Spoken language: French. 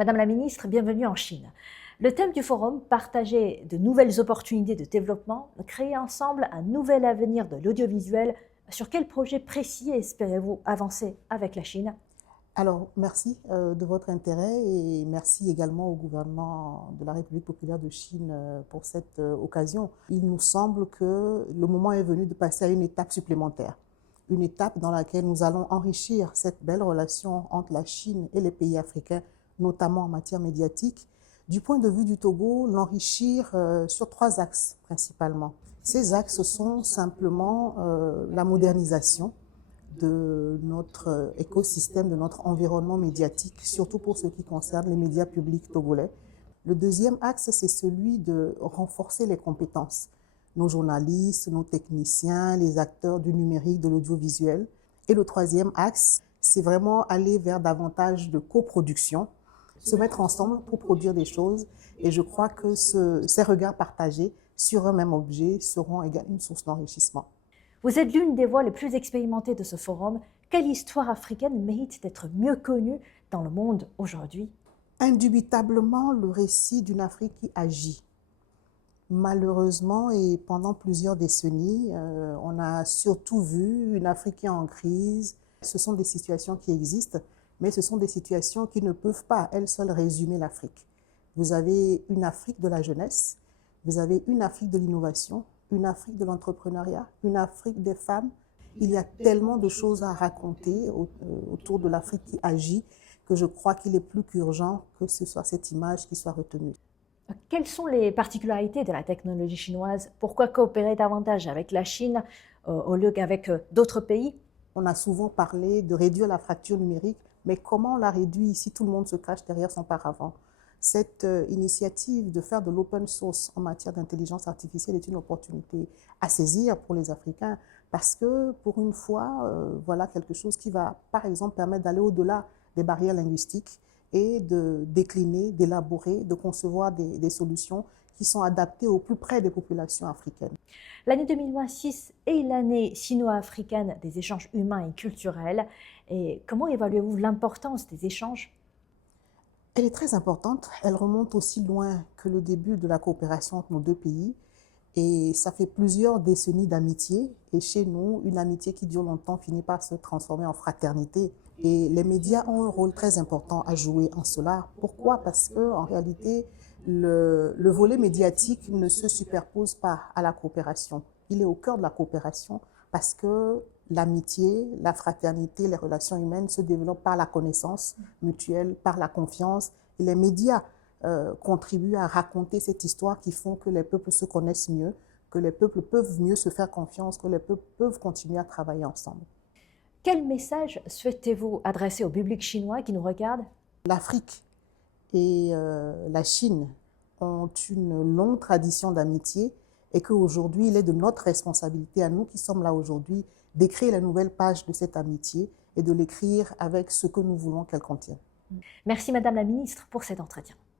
Madame la ministre, bienvenue en Chine. Le thème du forum, partager de nouvelles opportunités de développement, créer ensemble un nouvel avenir de l'audiovisuel. Sur quel projet précis espérez-vous avancer avec la Chine? Alors, merci de votre intérêt et merci également au gouvernement de la République populaire de Chine pour cette occasion. Il nous semble que le moment est venu de passer à une étape supplémentaire, une étape dans laquelle nous allons enrichir cette belle relation entre la Chine et les pays africains, notamment en matière médiatique. Du point de vue du Togo, l'enrichir sur 3 axes principalement. Ces axes sont simplement la modernisation de notre écosystème, de notre environnement médiatique, surtout pour ce qui concerne les médias publics togolais. Le deuxième axe, c'est celui de renforcer les compétences. Nos journalistes, nos techniciens, les acteurs du numérique, de l'audiovisuel. Et le troisième axe, c'est vraiment aller vers davantage de coproduction, se mettre ensemble pour produire des choses. Et je crois que ces regards partagés sur un même objet seront également une source d'enrichissement. Vous êtes l'une des voix les plus expérimentées de ce forum. Quelle histoire africaine mérite d'être mieux connue dans le monde aujourd'hui? Indubitablement, le récit d'une Afrique qui agit. Malheureusement, et pendant plusieurs décennies, on a surtout vu une Afrique qui est en crise. Ce sont des situations qui existent, mais ce sont des situations qui ne peuvent pas, elles seules, résumer l'Afrique. Vous avez une Afrique de la jeunesse, vous avez une Afrique de l'innovation, une Afrique de l'entrepreneuriat, une Afrique des femmes. Il y a tellement de choses à raconter autour de l'Afrique qui agit que je crois qu'il est plus qu'urgent que ce soit cette image qui soit retenue. Quelles sont les particularités de la technologie chinoise? Pourquoi coopérer davantage avec la Chine au lieu qu'avec d'autres pays? On a souvent parlé de réduire la fracture numérique, mais comment on la réduit si tout le monde se cache derrière son paravent? Cette initiative de faire de l'open source en matière d'intelligence artificielle est une opportunité à saisir pour les Africains parce que, pour une fois, voilà quelque chose qui va, par exemple, permettre d'aller au-delà des barrières linguistiques et de décliner, d'élaborer, de concevoir des solutions qui sont adaptées au plus près des populations africaines. L'année 2026 est l'année sino-africaine des échanges humains et culturels. Et comment évaluez-vous l'importance des échanges? Elle est très importante. Elle remonte aussi loin que le début de la coopération entre nos deux pays. Et ça fait plusieurs décennies d'amitié. Et chez nous, une amitié qui dure longtemps finit par se transformer en fraternité. Et les médias ont un rôle très important à jouer en cela. Pourquoi? Parce que, en réalité, le volet médiatique ne se superpose pas à la coopération. Il est au cœur de la coopération parce que l'amitié, la fraternité, les relations humaines se développent par la connaissance mutuelle, par la confiance. Et les médias contribuent à raconter cette histoire qui font que les peuples se connaissent mieux, que les peuples peuvent mieux se faire confiance, que les peuples peuvent continuer à travailler ensemble. Quel message souhaitez-vous adresser au public chinois qui nous regarde? L'Afrique et la Chine ont une longue tradition d'amitié et qu'aujourd'hui, il est de notre responsabilité, à nous qui sommes là aujourd'hui, d'écrire la nouvelle page de cette amitié et de l'écrire avec ce que nous voulons qu'elle contienne. Merci Madame la Ministre pour cet entretien.